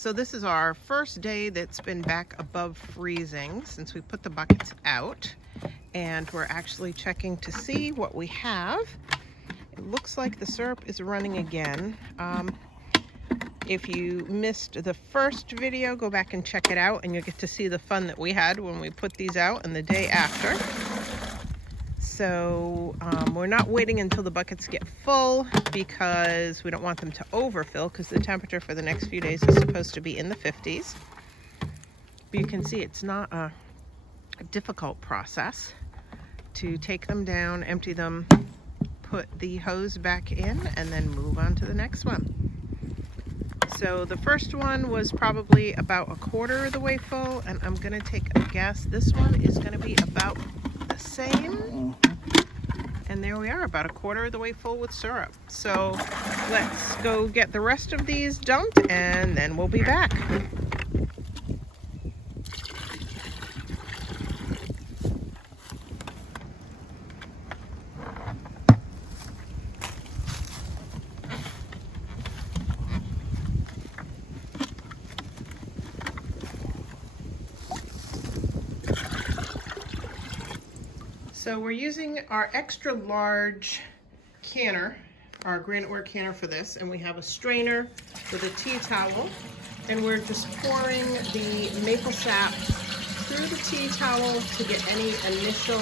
So this is our first day that's been back above freezing since we put the buckets out, and we're actually checking to see what we have. It looks like the syrup is running again. If you missed the first video, go back and check it out and you'll get to see the fun that we had when we put these out and the day after. So we're not waiting until the buckets get full because we don't want them to overfill, because the temperature for the next few days is supposed to be in the 50s. But you can see it's not a difficult process to take them down, empty them, put the hose back in, and then move on to the next one. So the first one was probably about a quarter of the way full, and I'm gonna take a guess this one is gonna be about the same. And there we are, about a quarter of the way full with syrup. So let's go get the rest of these dumped and then we'll be back. So we're using our extra large canner, our graniteware canner for this, and we have a strainer with a tea towel, and we're just pouring the maple sap through the tea towel to get any initial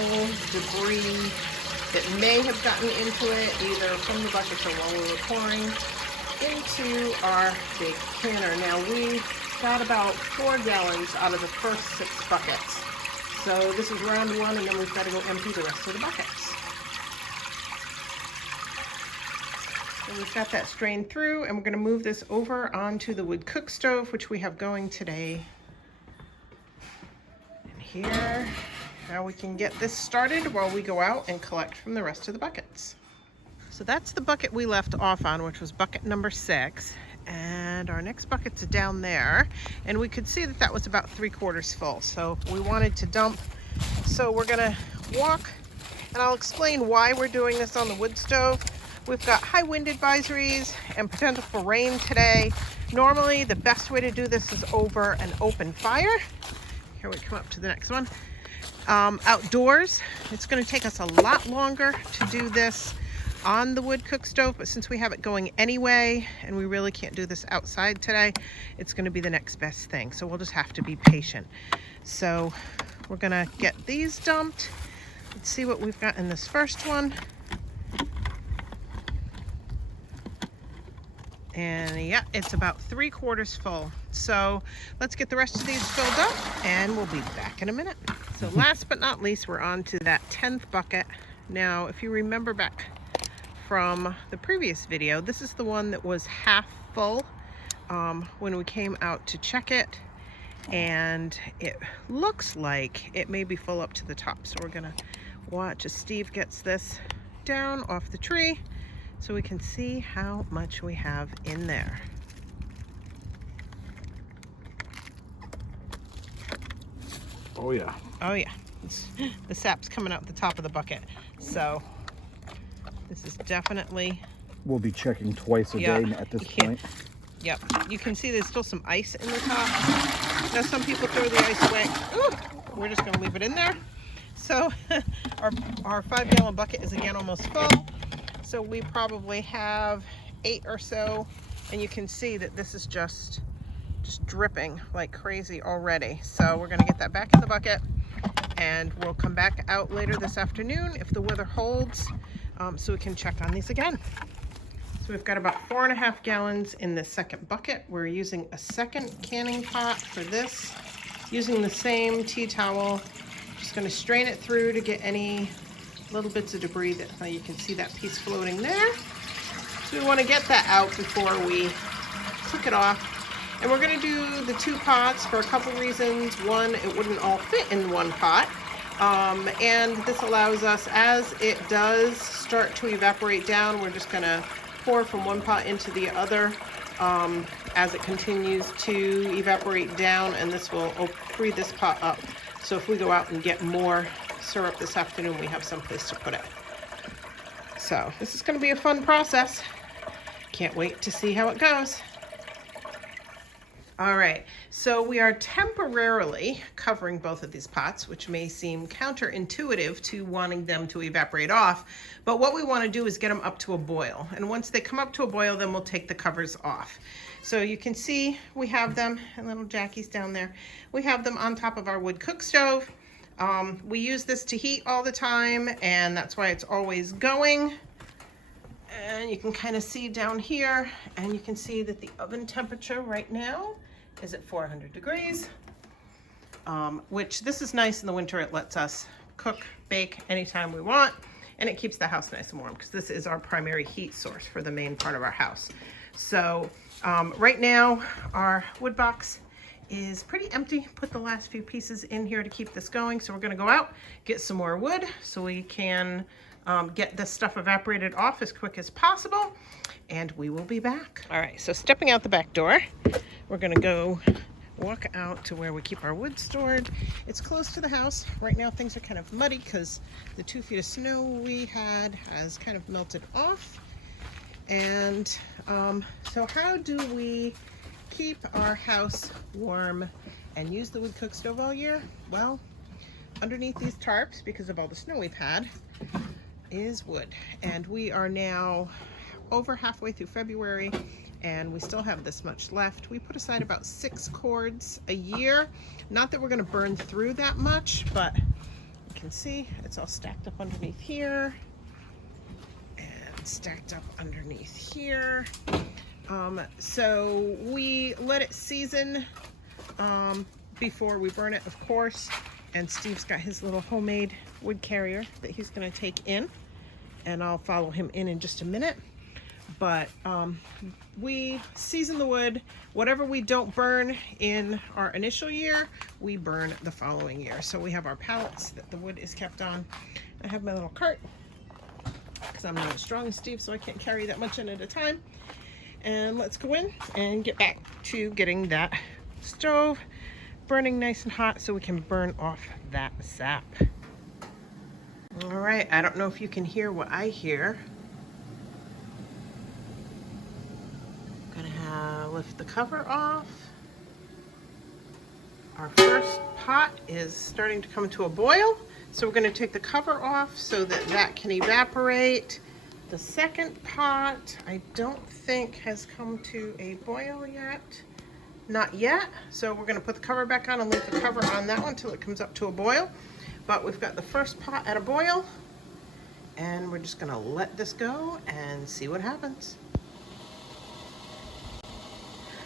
debris that may have gotten into it, either from the buckets or while we were pouring, into our big canner. Now we got about 4 gallons out of the first 6 buckets. So this is round 1, and then we've got to go empty the rest of the buckets. So we've got that strained through, and we're going to move this over onto the wood cook stove, which we have going today. And here, now we can get this started while we go out and collect from the rest of the buckets. So that's the bucket we left off on, which was bucket number 6. And our next bucket's down there, and we could see that that was about 3/4 full, so we wanted to dump. So we're gonna walk, and I'll explain why we're doing this on the wood stove. We've got high wind advisories and potential for rain today. Normally the best way to do this is over an open fire. Here we come up to the next one. Outdoors, it's going to take us a lot longer to do this on the wood cook stove, but since we have it going anyway and we really can't do this outside today, it's going to be the next best thing, so we'll just have to be patient. So we're gonna get these dumped. Let's see what we've got in this first one. And yeah, it's about 3/4 full. So let's get the rest of these filled up and we'll be back in a minute. So last but not least, we're on to that 10th bucket. Now, if you remember back from the previous video, this is the one that was half full when we came out to check it, and it looks like it may be full up to the top. So we're gonna watch as Steve gets this down off the tree so we can see how much we have in there. Oh yeah. Oh yeah, the sap's coming out the top of the bucket. So this is definitely... We'll be checking twice a day at this point. Yep, you can see there's still some ice in the top. Now some people throw the ice away. Ooh, we're just gonna leave it in there. So our 5-gallon bucket is again almost full. So we probably have 8 or so, and you can see that this is just dripping like crazy already. So we're gonna get that back in the bucket, and we'll come back out later this afternoon if the weather holds, so we can check on these again. So we've got about 4.5 gallons in the second bucket. We're using a second canning pot for this, using the same tea towel. Just gonna strain it through to get any little bits of debris that you can see that piece floating there. So we wanna get that out before we cook it off. And we're gonna do the 2 pots for a couple reasons. One, it wouldn't all fit in one pot. And this allows us, as it does start to evaporate down, we're just gonna pour from one pot into the other as it continues to evaporate down, and this will free this pot up. So if we go out and get more syrup this afternoon, we have some place to put it. So this is gonna be a fun process. Can't wait to see how it goes. All right, so we are temporarily covering both of these pots, which may seem counterintuitive to wanting them to evaporate off, but what we want to do is get them up to a boil. And once they come up to a boil, then we'll take the covers off. So you can see we have them, and little Jackie's down there. We have them on top of our wood cook stove. We use this to heat all the time, and that's why it's always going. And you can kind of see down here, and you can see that the oven temperature right now is at 400 degrees, which this is nice in the winter. It lets us cook, bake anytime we want, and it keeps the house nice and warm because this is our primary heat source for the main part of our house. So right now our wood box is pretty empty. Put the last few pieces in here to keep this going. So we're gonna go out, get some more wood so we can get this stuff evaporated off as quick as possible, and we will be back. All right, so stepping out the back door, we're gonna go walk out to where we keep our wood stored. It's close to the house. Right now things are kind of muddy because the 2 feet of snow we had has kind of melted off. And so how do we keep our house warm and use the wood cook stove all year? Well, underneath these tarps, because of all the snow we've had, is wood. And we are now over halfway through February, and we still have this much left. We put aside about 6 cords a year. Not that we're going to burn through that much, but you can see it's all stacked up underneath here and stacked up underneath here. So we let it season before we burn it, of course. And Steve's got his little homemade wood carrier that he's going to take in, and I'll follow him in just a minute. But we season the wood. Whatever we don't burn in our initial year, we burn the following year. So we have our pallets that the wood is kept on. I have my little cart because I'm not as strong as Steve, so I can't carry that much in at a time. And let's go in and get back to getting that stove burning nice and hot so we can burn off that sap. All right, I don't know if you can hear what I hear. I'm gonna lift the cover off. Our first pot is starting to come to a boil, so we're gonna take the cover off so that that can evaporate. The second pot, I don't think has come to a boil yet. Not yet, so we're gonna put the cover back on and leave the cover on that one till it comes up to a boil. But we've got the first pot at a boil, and we're just gonna let this go and see what happens.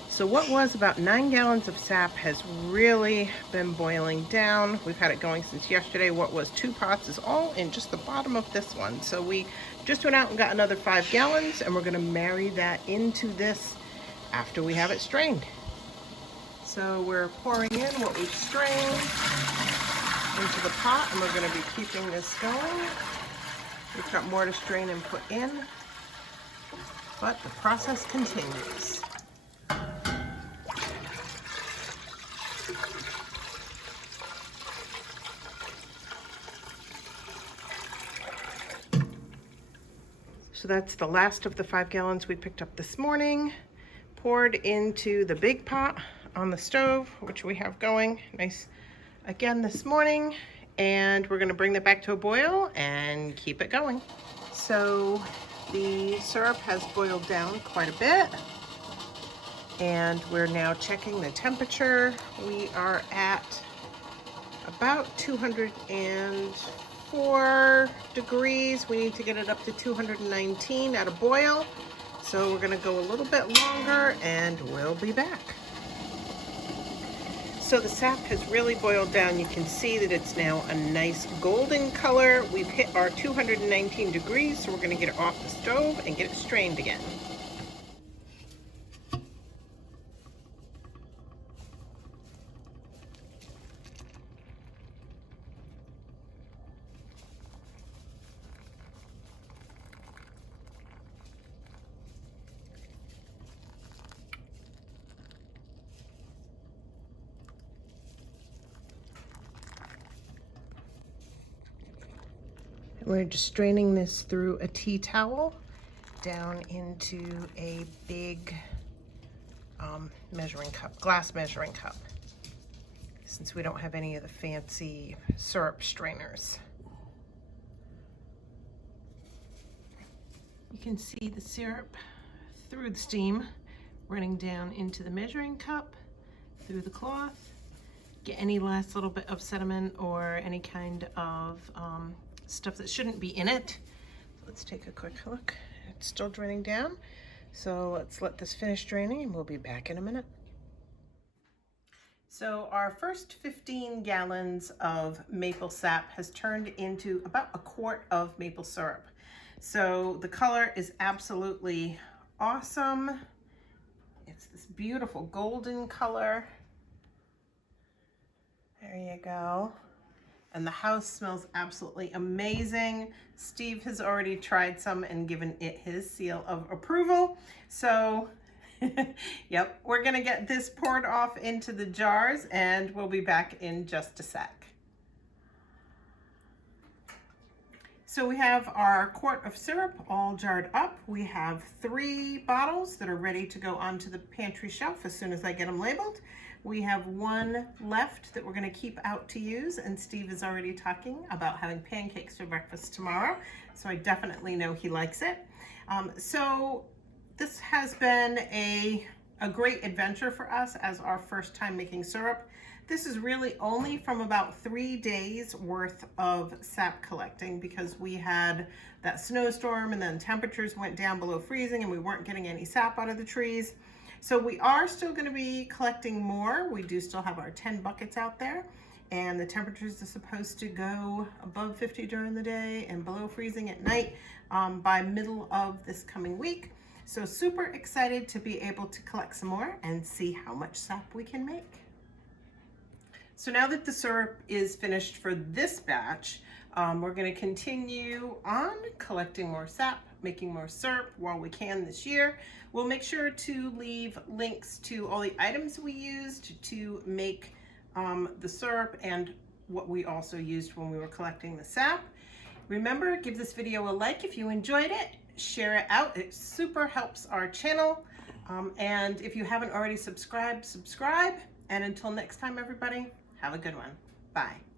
So what was about 9 gallons of sap has really been boiling down. We've had it going since yesterday. What was 2 pots is all in just the bottom of this one. So we just went out and got another 5 gallons, and we're gonna marry that into this after we have it strained. So we're pouring in what we've strained into the pot, and we're going to be keeping this going. We've got more to strain and put in, but the process continues. So that's the last of the 5 gallons we picked up this morning, poured into the big pot on the stove, which we have going nice again this morning, and we're going to bring that back to a boil and keep it going. So the syrup has boiled down quite a bit, and we're now checking the temperature. We are at about 204 degrees. We need to get it up to 219 at a boil, so we're going to go a little bit longer and we'll be back. So the sap has really boiled down. You can see that it's now a nice golden color. We've hit our 219 degrees, so we're going to get it off the stove and get it strained again. We're just straining this through a tea towel down into a big measuring cup, glass measuring cup, since we don't have any of the fancy syrup strainers. You can see the syrup through the steam running down into the measuring cup, through the cloth. Get any last little bit of sediment or any kind of stuff that shouldn't be in it. Let's take a quick look. It's still draining down. So let's let this finish draining and we'll be back in a minute. So our first 15 gallons of maple sap has turned into about a quart of maple syrup. So the color is absolutely awesome. It's this beautiful golden color. There you go. And the house smells absolutely amazing. Steve has already tried some and given it his seal of approval. So, yep, we're gonna get this poured off into the jars and we'll be back in just a sec. So we have our quart of syrup all jarred up. We have 3 bottles that are ready to go onto the pantry shelf as soon as I get them labeled. We have 1 left that we're gonna keep out to use, and Steve is already talking about having pancakes for breakfast tomorrow, so I definitely know he likes it. So this has been a great adventure for us as our first time making syrup. This is really only from about 3 days worth of sap collecting, because we had that snowstorm and then temperatures went down below freezing and we weren't getting any sap out of the trees. So we are still going to be collecting more. We do still have our 10 buckets out there, and the temperatures are supposed to go above 50 during the day and below freezing at night by middle of this coming week. So super excited to be able to collect some more and see how much sap we can make. So now that the syrup is finished for this batch, we're going to continue on collecting more sap, making more syrup while we can this year. We'll make sure to leave links to all the items we used to make the syrup and what we also used when we were collecting the sap. Remember, give this video a like if you enjoyed it. Share it out. It super helps our channel. And if you haven't already subscribed, subscribe. And until next time, everybody, have a good one. Bye.